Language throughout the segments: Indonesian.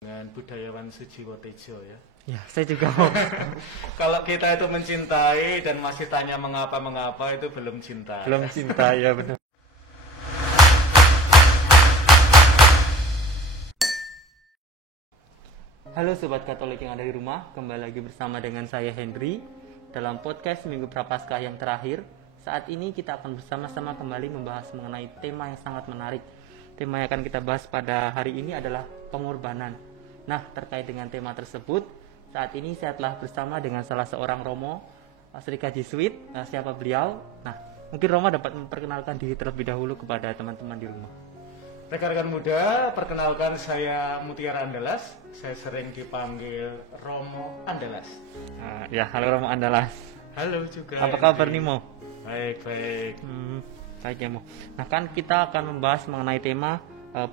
Dengan budayawan Sujiwo Tejo ya. Ya, saya juga mau. Kalau kita itu mencintai dan masih tanya mengapa itu belum cinta. Belum cinta, ya benar. Halo Sobat Katolik yang ada di rumah, kembali lagi bersama dengan saya Henry dalam podcast Minggu Prapaskah yang terakhir. Saat ini kita akan bersama-sama kembali membahas mengenai tema yang sangat menarik. Tema yang akan kita bahas pada hari ini adalah pengorbanan. Nah, terkait dengan tema tersebut, saat ini saya telah bersama dengan salah seorang Romo, Serika Jesuit. Siapa beliau? Nah, mungkin Romo dapat memperkenalkan diri terlebih dahulu kepada teman-teman di rumah. Rekan-rekan muda, perkenalkan saya Mutiara Andalas. Saya sering dipanggil Romo Andalas. Halo Romo Andalas. Halo juga. Apa kabar nih Mo? Baik. Baik ya Mo. Nah kan kita akan membahas mengenai tema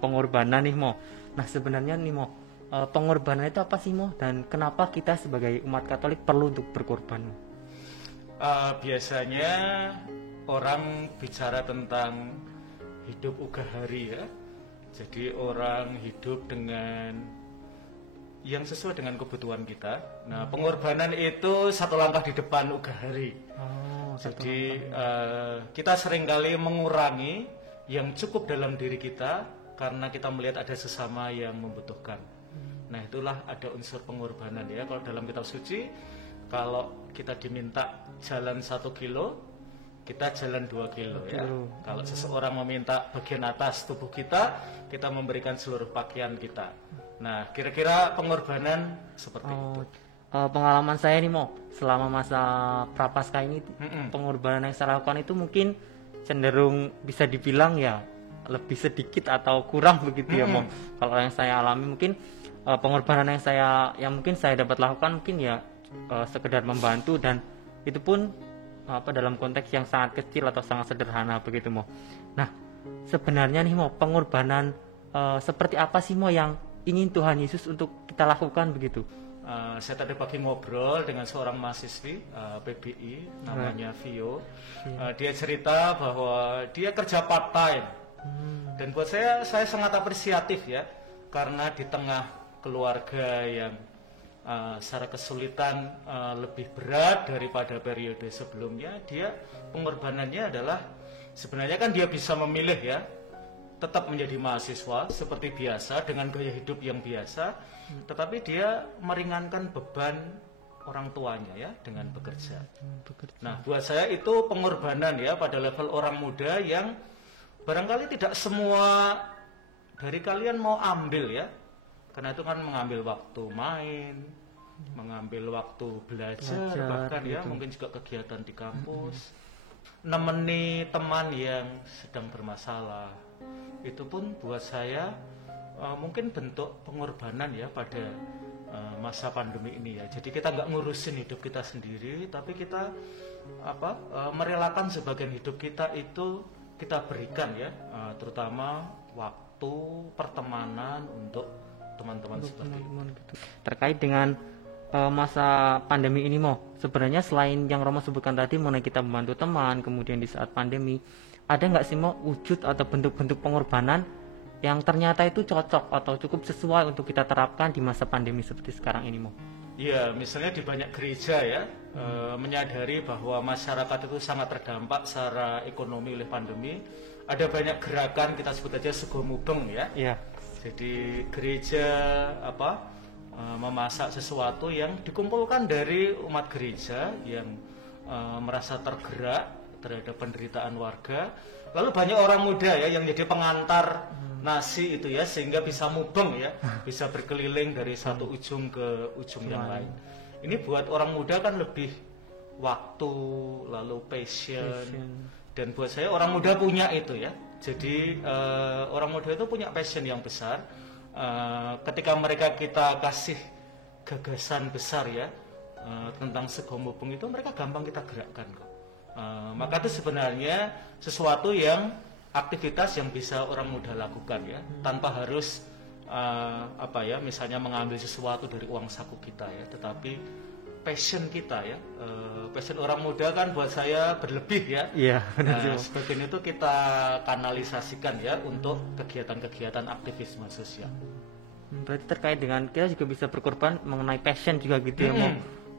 pengorbanan nih Mo. Nah sebenarnya nih Mo, pengorbanan itu apa sih Mo? Dan kenapa kita sebagai umat Katolik perlu untuk berkorban? Biasanya orang bicara tentang hidup ugahari ya. Jadi orang hidup dengan yang sesuai dengan kebutuhan kita. Nah, pengorbanan itu satu langkah di depan ugahari. Jadi kita seringkali mengurangi yang cukup dalam diri kita karena kita melihat ada sesama yang membutuhkan. Nah, itulah ada unsur pengorbanan ya. Kalau dalam kitab suci, kalau kita diminta jalan 1 kilo, kita jalan 2 kilo ya. Kalau seseorang meminta bagian atas tubuh kita memberikan seluruh pakaian kita. Nah, kira-kira pengorbanan seperti itu. Pengalaman saya nih Mo, selama masa Prapaskah ini, pengorbanan yang saya lakukan itu mungkin cenderung bisa dibilang ya lebih sedikit atau kurang begitu ya Mo. Kalau yang saya alami mungkin pengorbanan yang mungkin saya dapat lakukan mungkin ya sekedar membantu, dan itu pun dalam konteks yang sangat kecil atau sangat sederhana begitu Mo. Nah, sebenarnya nih Mo, pengorbanan seperti apa sih Mo yang ingin Tuhan Yesus untuk kita lakukan begitu? Saya tadi pagi ngobrol dengan seorang mahasiswi PBI namanya Vio. Dia cerita bahwa dia kerja part time. Dan buat saya sangat apresiatif ya, karena di tengah keluarga yang secara kesulitan lebih berat daripada periode sebelumnya, dia pengorbanannya adalah sebenarnya kan dia bisa memilih ya, tetap menjadi mahasiswa seperti biasa dengan gaya hidup yang biasa, tetapi dia meringankan beban orang tuanya ya dengan bekerja. Nah, buat saya itu pengorbanan ya pada level orang muda yang barangkali tidak semua dari kalian mau ambil ya. Karena itu kan mengambil waktu main, mengambil waktu belajar bahkan ya, mungkin juga kegiatan di kampus, nemeni teman yang sedang bermasalah. Itu pun buat saya mungkin bentuk pengorbanan ya pada masa pandemi ini ya. Jadi kita nggak ngurusin hidup kita sendiri, tapi kita merelakan sebagian hidup kita itu kita berikan ya, terutama waktu pertemanan untuk teman-teman seperti itu. Terkait dengan masa pandemi ini Mo, sebenarnya selain yang Romo sebutkan tadi mengenai kita membantu teman, kemudian di saat pandemi, ada nggak sih Mo wujud atau bentuk-bentuk pengorbanan yang ternyata itu cocok atau cukup sesuai untuk kita terapkan di masa pandemi seperti sekarang ini Mo? Iya, misalnya di banyak gereja ya, menyadari bahwa masyarakat itu sangat terdampak secara ekonomi oleh pandemi. Ada banyak gerakan, kita sebut aja sego mubeng ya. Iya. Jadi gereja memasak sesuatu yang dikumpulkan dari umat gereja yang merasa tergerak terhadap penderitaan warga. Lalu banyak orang muda ya yang jadi pengantar nasi itu ya, sehingga bisa mubeng ya, bisa berkeliling dari satu ujung ke ujung yang lain. Ini buat orang muda kan lebih waktu, lalu passion. Dan buat saya orang muda punya itu ya. Jadi orang muda itu punya passion yang besar. Ketika mereka kita kasih gagasan besar ya tentang sego mubeng itu, mereka gampang kita gerakkan kok. Maka itu sebenarnya sesuatu yang aktivitas yang bisa orang muda lakukan ya, tanpa harus misalnya mengambil sesuatu dari uang saku kita ya, tetapi passion kita ya, passion orang muda kan buat saya berlebih ya. Iya, benar. Nah, sebagian itu kita kanalisasikan ya untuk kegiatan-kegiatan aktivisme sosial. Berarti terkait dengan kita juga bisa berkorban mengenai passion juga gitu ya Mo.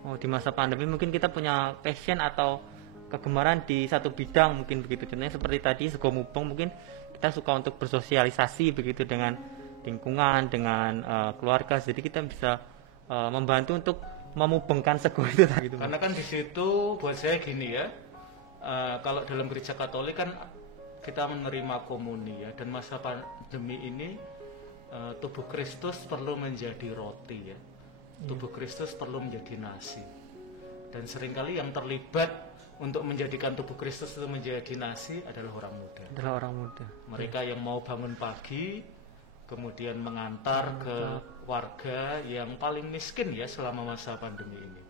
Oh, di masa pandemi mungkin kita punya passion atau kegemaran di satu bidang mungkin begitu. Contohnya seperti tadi sego mubeng, mungkin kita suka untuk bersosialisasi begitu dengan lingkungan, dengan keluarga. Jadi kita bisa membantu untuk memubengkan sego itu gitu. Karena kan di situ buat saya gini ya. Kalau dalam gereja Katolik kan kita menerima komuni ya, dan masa pandemi ini tubuh Kristus perlu menjadi roti ya. Tubuh Kristus perlu menjadi nasi. Dan seringkali yang terlibat untuk menjadikan tubuh Kristus itu menjadi nasi adalah orang muda. Mereka yang mau bangun pagi, kemudian mengantar ke warga yang paling miskin ya selama masa pandemi ini.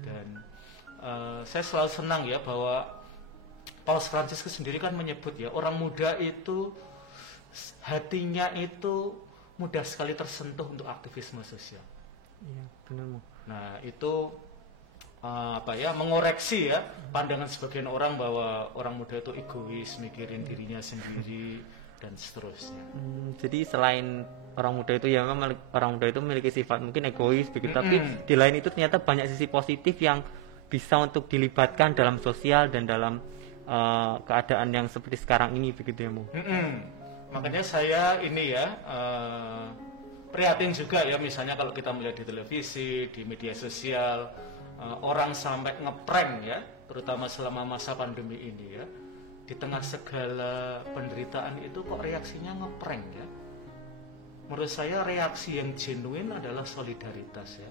Dan saya selalu senang ya bahwa Paus Fransiskus sendiri kan menyebut ya, orang muda itu hatinya itu mudah sekali tersentuh untuk aktivisme sosial. Iya, benar. Nah, itu mengoreksi ya pandangan sebagian orang bahwa orang muda itu egois, mikirin dirinya sendiri dan seterusnya. Jadi selain orang muda itu ya memang orang muda itu memiliki sifat mungkin egois begitu, tapi di lain itu ternyata banyak sisi positif yang bisa untuk dilibatkan dalam sosial dan dalam keadaan yang seperti sekarang ini begitu ya Mo. Makanya saya ini ya prihatin juga ya, misalnya kalau kita melihat di televisi, di media sosial, orang sampai ngeprank ya, terutama selama masa pandemi ini ya, di tengah segala penderitaan itu kok reaksinya ngeprank ya. Menurut saya reaksi yang genuine adalah solidaritas ya.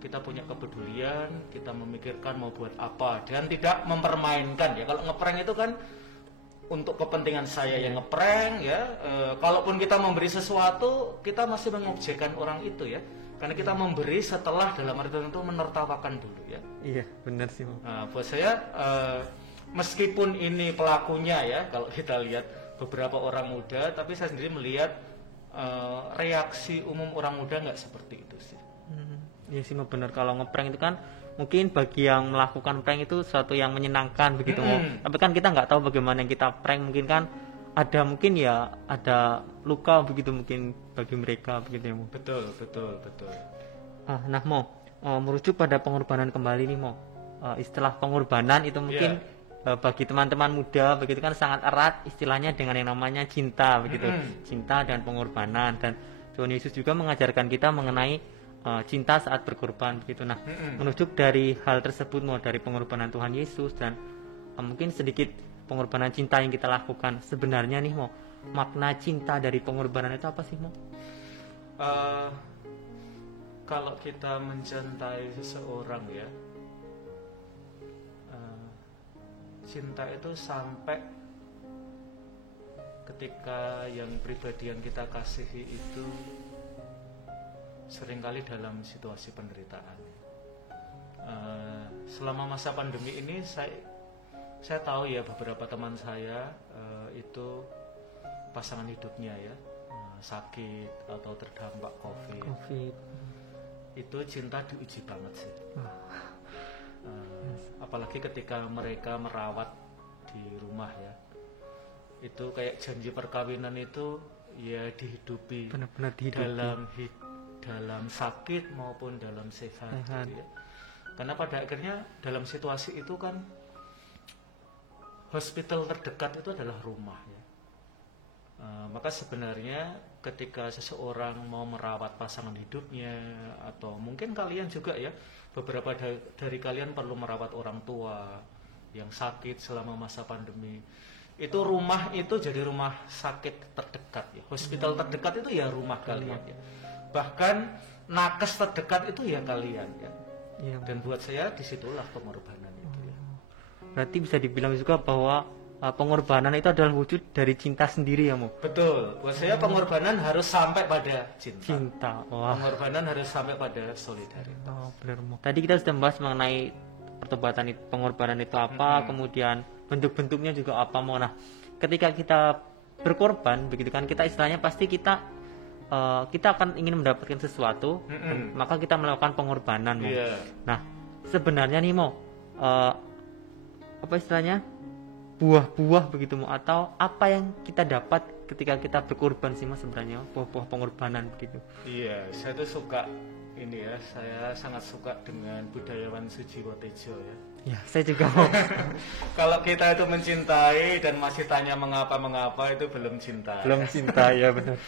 Kita punya kepedulian, kita memikirkan mau buat apa dan tidak mempermainkan ya. Kalau ngeprank itu kan untuk kepentingan saya yang ngeprank ya, kalaupun kita memberi sesuatu, kita masih mengobjekkan orang itu ya, karena kita memberi setelah dalam arti tertentu menertawakan dulu ya. Iya, benar sih. Nah, buat saya meskipun ini pelakunya ya, kalau kita lihat beberapa orang muda, tapi saya sendiri melihat reaksi umum orang muda nggak seperti itu sih. Iya sih, benar. Kalau ngeprank itu kan mungkin bagi yang melakukan prank itu sesuatu yang menyenangkan begitu. Tapi kan kita nggak tahu bagaimana yang kita prank, mungkin kan ada mungkin ya ada luka begitu mungkin bagi mereka begitu ya Mo. Betul. Nah Mo, merujuk pada pengorbanan kembali nih Mo. Istilah pengorbanan itu mungkin bagi teman-teman muda begitu kan sangat erat istilahnya dengan yang namanya cinta begitu. Cinta dan pengorbanan, dan Tuhan Yesus juga mengajarkan kita mengenai cinta saat berkorban begitu. Nah, menuju dari hal tersebut Mo, dari pengorbanan Tuhan Yesus dan mungkin sedikit pengorbanan cinta yang kita lakukan, sebenarnya nih Mo, makna cinta dari pengorbanan itu apa sih Mo? Kalau kita mencintai seseorang ya, cinta itu sampai ketika yang pribadi yang kita kasihi itu seringkali dalam situasi penderitaan. Selama masa pandemi ini saya tahu ya beberapa teman saya itu pasangan hidupnya ya sakit atau terdampak COVID. Itu cinta diuji banget sih. Apalagi ketika mereka merawat di rumah ya, itu kayak janji perkawinan itu ya dihidupi, benar-benar dihidupi dalam sakit maupun dalam sehat. Gitu ya. Karena pada akhirnya dalam situasi itu kan hospital terdekat itu adalah rumah ya. Maka sebenarnya ketika seseorang mau merawat pasangan hidupnya, atau mungkin kalian juga ya, beberapa dari kalian perlu merawat orang tua yang sakit selama masa pandemi, itu rumah itu jadi rumah sakit terdekat ya. Hospital terdekat itu ya rumah kalian ya. Bahkan nakes terdekat itu ya kalian ya. Dan buat saya disitulah pengorbanan itu ya. Berarti bisa dibilang juga bahwa pengorbanan itu adalah wujud dari cinta sendiri ya Mo. Betul. Buat saya pengorbanan harus sampai pada cinta. Wah. Pengorbanan harus sampai pada solidaritas. Benar Mo. Tadi kita sudah membahas mengenai pertobatan itu, pengorbanan itu apa, kemudian bentuk-bentuknya juga apa Mo. Nah, ketika kita berkorban begitu kan, kita istilahnya pasti kita akan ingin mendapatkan sesuatu, maka kita melakukan pengorbanan Mo. Nah, sebenarnya nih Mo, apa istilahnya, buah-buah begitu Mo, atau apa yang kita dapat ketika kita berkorban sih Mas sebenarnya, buah-buah pengorbanan begitu. Iya, saya tuh suka ini ya, saya sangat suka dengan budayawan Sujiwo Tejo ya. Ya, saya juga mau. Kalau kita itu mencintai dan masih tanya mengapa itu belum cinta. Belum cinta ya benar.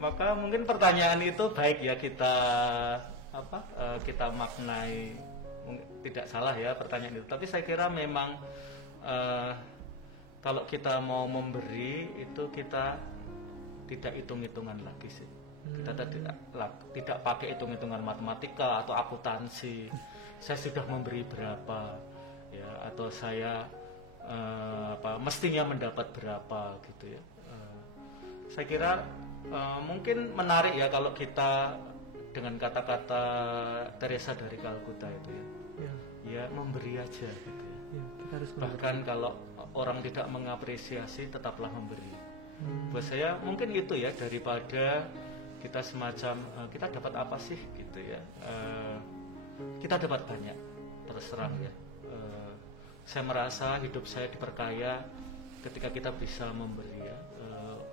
Maka mungkin pertanyaan itu baik ya kita kita maknai, tidak salah ya pertanyaan itu. Tapi saya kira memang kalau kita mau memberi itu kita tidak hitung-hitungan lagi sih. Kita tidak pakai hitung-hitungan matematika atau akuntansi. Saya sudah memberi berapa ya, atau saya mestinya mendapat berapa gitu ya. Saya kira mungkin menarik ya kalau kita dengan kata-kata Teresa dari Kalkuta itu ya memberi aja gitu ya. Kita harus bahkan kalau orang tidak mengapresiasi tetaplah memberi. Buat saya mungkin itu ya, daripada kita semacam kita dapat apa sih gitu ya. Kita dapat banyak, terus terang ya. Saya merasa hidup saya diperkaya ketika kita bisa memberi ya.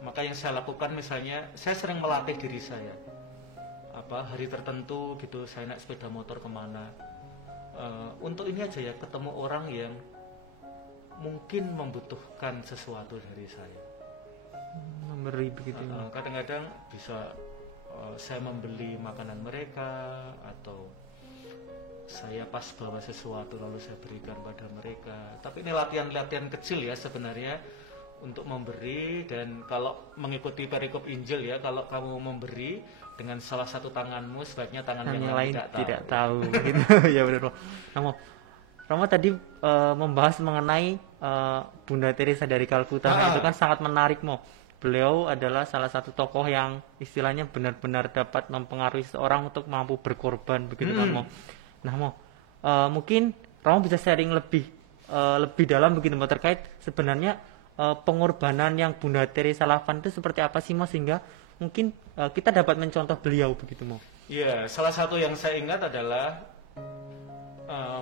Maka yang saya lakukan misalnya, saya sering melatih diri saya. Hari tertentu gitu, saya naik sepeda motor kemana. Untuk ini aja ya, ketemu orang yang mungkin membutuhkan sesuatu dari saya. Memberi begitu. Kadang-kadang bisa saya membeli makanan mereka, atau saya pas bawa sesuatu lalu saya berikan pada mereka. Tapi ini latihan-latihan kecil ya sebenarnya untuk memberi. Dan kalau mengikuti perikop Injil ya, kalau kamu memberi dengan salah satu tanganmu, sebaiknya tangan yang lain tidak tahu. Gitu. Ya benar. Romo tadi membahas mengenai Bunda Teresa dari Kalkuta. Itu kan sangat menarik, Mo. Beliau adalah salah satu tokoh yang istilahnya benar-benar dapat mempengaruhi seorang untuk mampu berkorban begitu kan, Mo. Nah, Mo, mungkin Romo bisa sharing lebih dalam begitu, Mo, terkait sebenarnya pengorbanan yang Bunda Teresa lakukan itu seperti apa sih, Mo, sehingga mungkin kita dapat mencontoh beliau begitu, Mo. Iya, salah satu yang saya ingat adalah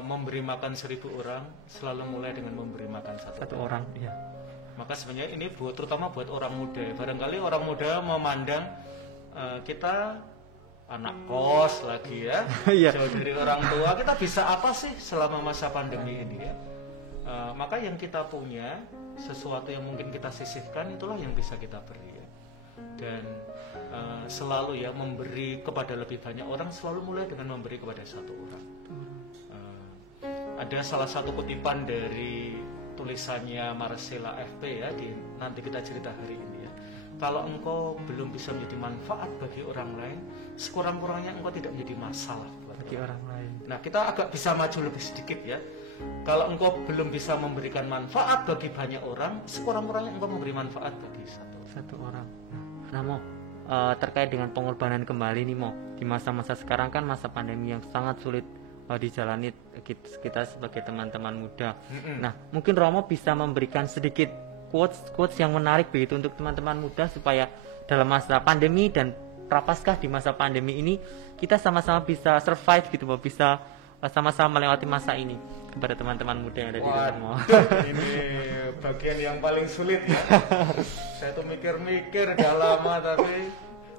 memberi makan 1.000 orang selalu mulai dengan memberi makan satu orang. Ya. Maka sebenarnya ini terutama buat orang muda. Barangkali orang muda memandang kita anak kos lagi ya, jauh dari orang tua. Kita bisa apa sih selama masa pandemi ini ya? Maka yang kita punya, sesuatu yang mungkin kita sisihkan, itulah yang bisa kita beri ya. Dan selalu ya memberi kepada lebih banyak orang, selalu mulai dengan memberi kepada satu orang. Ada salah satu kutipan dari tulisannya Marcella FP ya, di Nanti Kita Cerita Hari Ini ya. Kalau engkau belum bisa menjadi manfaat bagi orang lain, sekurang-kurangnya engkau tidak menjadi masalah bagi orang lain. Nah, kita agak bisa maju lebih sedikit ya. Kalau engkau belum bisa memberikan manfaat bagi banyak orang, sekurang-kurangnya engkau memberi manfaat bagi satu orang. Nah, Mo, terkait dengan pengorbanan kembali nih, Mo, di masa-masa sekarang kan masa pandemi yang sangat sulit dijalani kita sebagai teman-teman muda. Nah, mungkin Romo bisa memberikan sedikit quotes yang menarik begitu untuk teman-teman muda, supaya dalam masa pandemi dan prapaskah di masa pandemi ini kita sama-sama bisa survive gitu, bisa sama-sama melewati masa ini, kepada teman-teman muda yang ada di rumah. Ini bagian yang paling sulit ya. Saya tuh mikir-mikir udah lama, tapi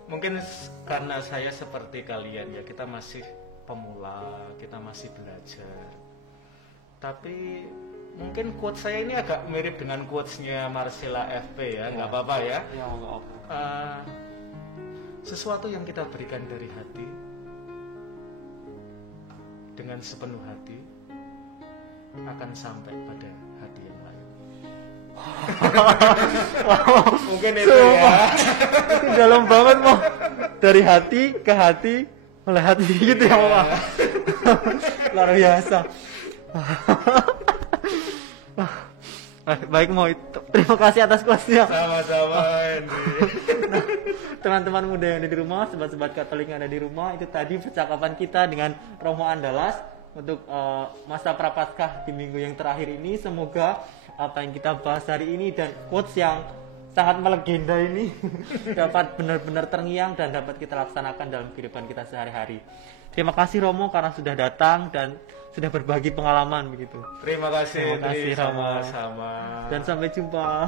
mungkin karena saya seperti kalian ya, kita masih pemula, kita masih belajar. Tapi mungkin quotes saya ini agak mirip dengan quotesnya Marcella FP ya, nggak apa-apa ya. Sesuatu yang kita berikan dari hati, dengan sepenuh hati, akan sampai pada hati yang lain. Mungkin itu ya. Itu dalam banget, Mo. Dari hati ke hati, oleh hati gitu ya, Mo. Luar biasa. Baik, Mo, terima kasih atas kuasnya. Sama-sama, Henry. Teman-teman muda yang ada di rumah, sobat-sobat Katolik yang ada di rumah, itu tadi percakapan kita dengan Romo Andalas untuk masa prapaskah di minggu yang terakhir ini. Semoga apa yang kita bahas hari ini dan quotes yang sangat melegenda ini dapat benar-benar terngiang dan dapat kita laksanakan dalam kehidupan kita sehari-hari. Terima kasih, Romo, karena sudah datang dan sudah berbagi pengalaman begitu. Terima kasih Romo. sama-sama. Dan sampai jumpa.